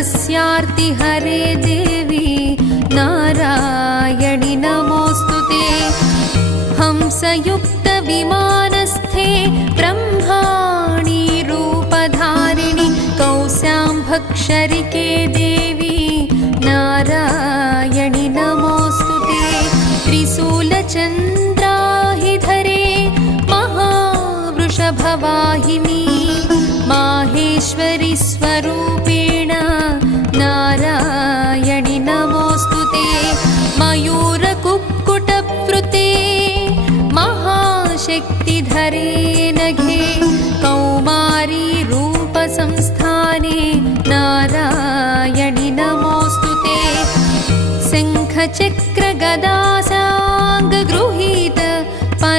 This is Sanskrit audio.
धर्मस्यार्तिहरे देवी नारायणि नमोऽस्तुते। हंसयुक्तविमानस्थे ब्रह्माणि रूपधारिणि कौशाम्भक्षरिके देवी नारायणि नमोऽस्तुते। त्रिशूलचन्द्राहिधरे महावृषभवाहिनी माहेश्वरि स्वरूपेण नारायणि नमोऽस्तुते। मयूरकुक्कुटवृते महाशक्तिधरे नघे कौमारी रूपसंस्थाने नारायणि नमोऽस्तुते। शङ्खचक्रगदास